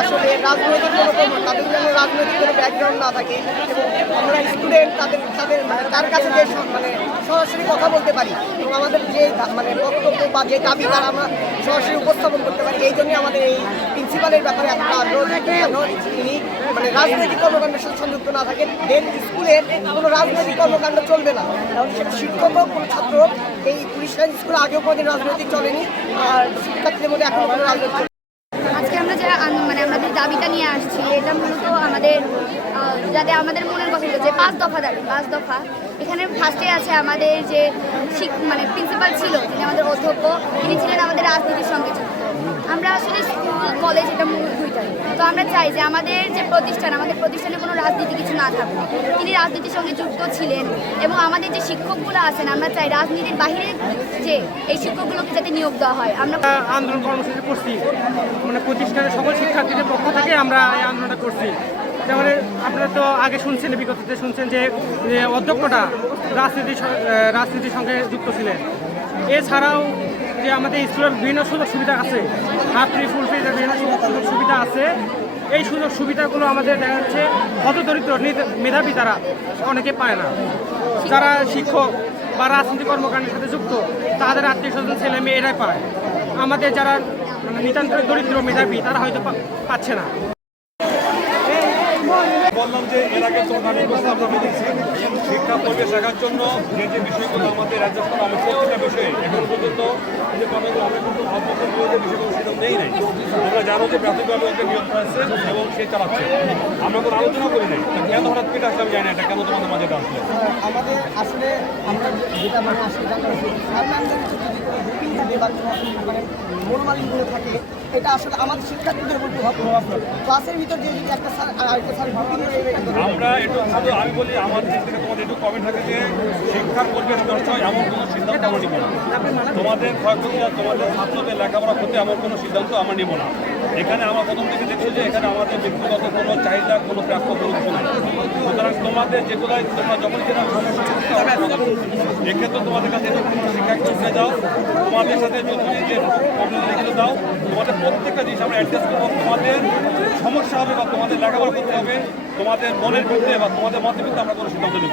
আসলে রাজনৈতিক কোনো তাদের যেন রাজনৈতিক কোনো ব্যাকগ্রাউন্ড না থাকে এবং আমরা স্টুডেন্ট তাদের তাদের মানে তার কাছে যে মানে সরাসরি কথা বলতে পারি এবং আমাদের যে মানে বক্তব্য বা যে দাবি তারা আমরা সরাসরি উপস্থাপন করতে পারি। এই জন্যই আমাদের এই প্রিন্সিপালের ব্যাপারে এতটা আগ্রহ কেন তিনি মানে রাজনৈতিক কর্মকাণ্ডের সাথে সংযুক্ত না থাকেন। দেন স্কুলের কোনো রাজনৈতিক কর্মকাণ্ড চলবে না, কারণ সেটা শিক্ষক হোক কোনো ছাত্র হোক। এই পুলিশ লাইন স্কুলে আগেও কোনোদিন রাজনৈতিক চলেনি আর শিক্ষার্থীদের মধ্যে এখনো কোনো রাজনৈতিক। আজকে আমরা যে মানে আমাদের দাবিটা নিয়ে আসছি, এটা মূলত আমাদের যাতে আমাদের মনের কথা যে 5 দফা দাবি। 5 দফা এখানে ফার্স্টে আছে আমাদের যে মানে প্রিন্সিপাল ছিল, যিনি আমাদের অধ্যক্ষ, তিনি ছিলেন আমাদের রাজনীতির সঙ্গে যুক্ত। আমরা আসলে স্কুল কলেজ এটা মূল দুইটাই, তো আমরা চাই যে আমাদের যে প্রতিষ্ঠান, আমাদের প্রতিষ্ঠানে কোনো রাজনীতি কিছু না থাকুক। তিনি রাজনীতির সঙ্গে যুক্ত ছিলেন এবং আমাদের যে শিক্ষকগুলো আছেন, আমরা চাই রাজনীতির বাইরে যে এই শিক্ষকগুলোকে যাতে নিয়োগ দেওয়া হয়। আমরা আন্দোলন কর্মসূচি করছি, মানে প্রতিষ্ঠানের সকল শিক্ষার্থীদের পক্ষ থেকে আমরা এই আন্দোলনটা করছি। যেমন আপনারা তো আগে শুনছেন, বিগততে শুনছেন যে অধ্যক্ষটা রাজনীতির সঙ্গে যুক্ত ছিলেন। এছাড়াও যে আমাদের স্কুলের বিভিন্ন সুযোগ সুবিধা আছে, হাফ ফ্রি ফুল ফ্রি বিভিন্ন সুযোগ সুবিধা আছে। এই সুযোগ সুবিধাগুলো আমাদের দেখা যাচ্ছে হতদরিদ্র মেধাবী তারা অনেকে পায় না। যারা শিক্ষক বা রাজনীতি কর্মকাণ্ডের সাথে যুক্ত তাদের আত্মীয় স্বজন ছেলে মেয়ে এরাই পায়। আমাদের যারা নিতান্ত দরিদ্র মেধাবী তারা হয়তো পাচ্ছে না। বললাম যে এর আগে চৌধুরী প্রস্তাব আমরা দিয়েছি শিক্ষা পরিবেশ রাখার জন্য যে বিষয়গুলো আমাদের রাজ্য সরকার আমার প্রত্যেকটা বিষয়ে এখন পর্যন্ত যে কথাগুলো আমরা কিন্তু অব্যাহত বিরোধী বিষয়গুলো সেরকম নেই নাই। আমরা জানো যে প্রাথমিকভাবে ওকে নিয়োগ করেছে এবং সে চালাচ্ছে, আমরা কোনো আলোচনা করি নাই। কেন হঠাৎ পেটে আসলে আমি জানি না এটা কেন তোমাদের মাঝে আসলে আমাদের আসলে আমরা যেটা মানে আসলে জানতে থাকে বা মানে মনোমালিনগুলো থাকে, এটা আসলে আমাদের শিক্ষার্থীদের উপর প্রভাব পড়ে। ক্লাসের ভিতর যে একটা স্যার আরেকটা স্যার আমরা একটু শুধু আমি বলি আমার দিক থেকে তোমাদের একটু কমেন্ট থাকে যে শিক্ষার পরিবেশ নষ্ট হয় এমন কোনো সিদ্ধান্ত আমরা নিব না। তোমাদের ক্ষয়ক্ষতি আর তোমাদের ছাত্রদের লেখাপড়া করতে এমন কোনো সিদ্ধান্ত আমরা নিব না। এখানে আমরা প্রথম থেকে দেখছি যে এখানে আমাদের ব্যক্তিগত কোনো চাহিদা কোনো প্রাপ্য কোনো কিছু নাই। সুতরাং তোমাদের যেগুলাই তোমরা যখনই যেটা এক্ষেত্রে তোমাদের কাছে শিক্ষা করতে যাও, তোমাদের সাথে যদি যে প্রবলেম লিখে দাও, তোমাদের প্রত্যেকটা জিনিস আমরা অ্যাডজাস্ট করবো। তোমাদের সমস্যা হবে বা তোমাদের লেখাপড়া করতে হবে, তোমাদের মনের ভিত্তিতে বা তোমাদের মতের ভিত্তিতে আমরা কোনো সিদ্ধান্ত নিব।